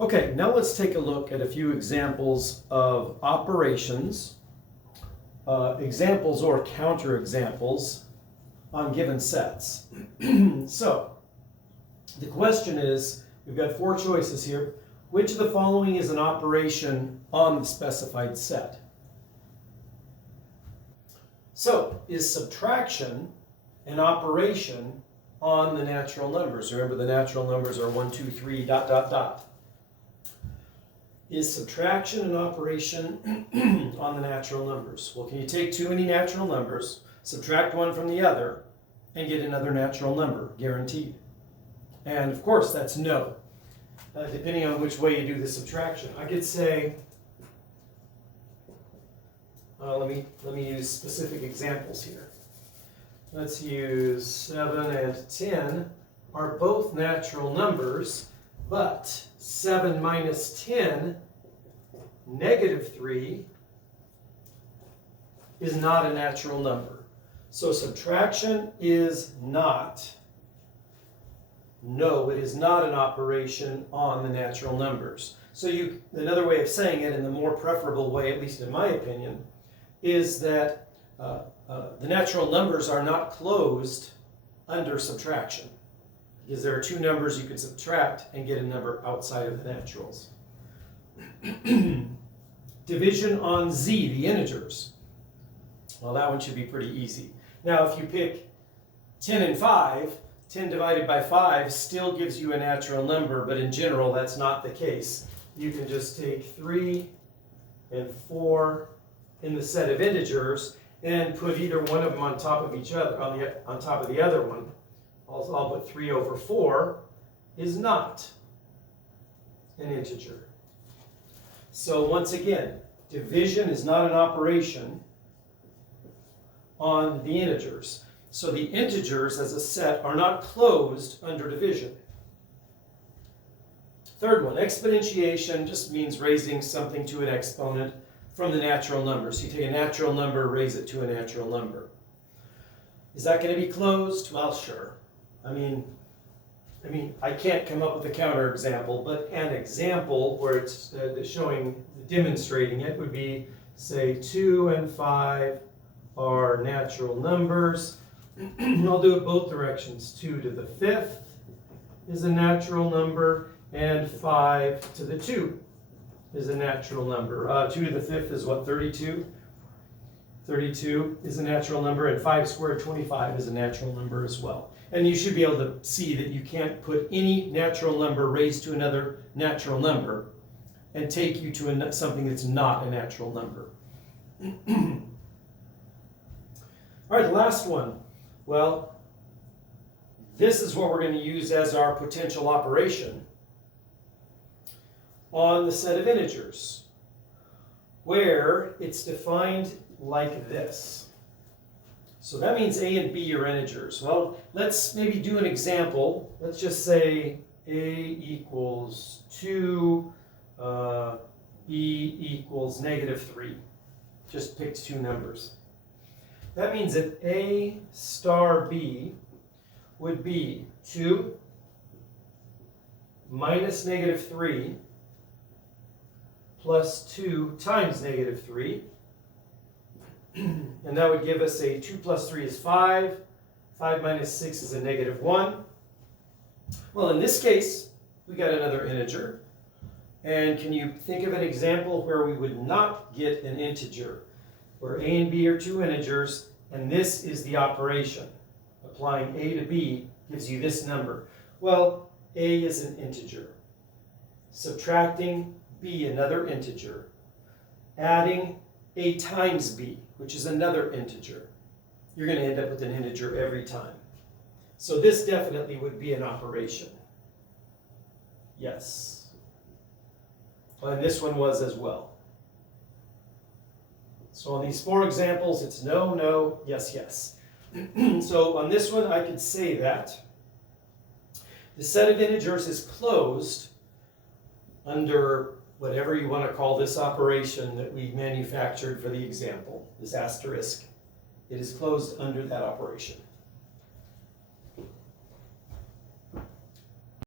Okay, now let's take a look at a few examples of operations, examples or counterexamples on given sets. So, the question is, we've got four choices here. Which of the following is an operation on the specified set? So, is subtraction an operation on the natural numbers? Remember, the natural numbers are 1, 2, 3, dot, dot, dot. Is subtraction an operation on the natural numbers? Well, can you take too many natural numbers, subtract one from the other, and get another natural number, guaranteed? And of course, that's no, depending on which way you do the subtraction. I could say, let me use specific examples here. Let's use 7 and 10 are both natural numbers, but 7 minus 10, negative 3, is not a natural number. So subtraction is not, no, it is not an operation on the natural numbers. So another way of saying it, and the more preferable way, at least in my opinion, is that the natural numbers are not closed under subtraction, because there are two numbers you can subtract and get a number outside of the naturals. Division on z, the integers. Well, that one should be pretty easy. Now, if you pick 10 and 5, 10 divided by 5 still gives you a natural number, but in general, that's not the case. You can just take 3 and 4 in the set of integers and put either one of them on top of each other, on top of the other one. I'll put 3 over 4 is not an integer. So once again, division is not an operation on the integers. So the integers as a set are not closed under division. Third one, exponentiation just means raising something to an exponent from the natural number. So you take a natural number, raise it to a natural number. Is that going to be closed? Well, sure. I mean, I can't come up with a counterexample, but an example where it's demonstrating it would be, say, 2 and 5 are natural numbers. I'll do it both directions. 2 to the 5th is a natural number, and 5 to the 2 is a natural number. 2 to the 5th is what, 32? 32 is a natural number, and 5 squared, 25 is a natural number as well. And you should be able to see that you can't put any natural number raised to another natural number and take you to something that's not a natural number. All right, the last one. Well, this is what we're going to use as our potential operation on the set of integers, where it's defined like this. So that means A and B are integers. Well, let's maybe do an example. Let's just say A equals 2, B equals negative 3. Just picked two numbers. That means that A star B would be 2 minus negative 3 plus 2 times negative 3. And that would give us a 2 plus 3 is 5. 5 minus 6 is a negative 1. Well, in this case, we got another integer. And can you think of an example where we would not get an integer? Where A and B are two integers, and this is the operation. Applying A to B gives you this number. Well, A is an integer. Subtracting B, another integer. Adding A times B, which is another integer. You're going to end up with an integer every time. So this definitely would be an operation. Yes. And this one was as well. So on these four examples, it's no, no, yes, yes. So on this one, I could say that the set of integers is closed under whatever you want to call this operation that we manufactured for the example, this asterisk. It is closed under that operation.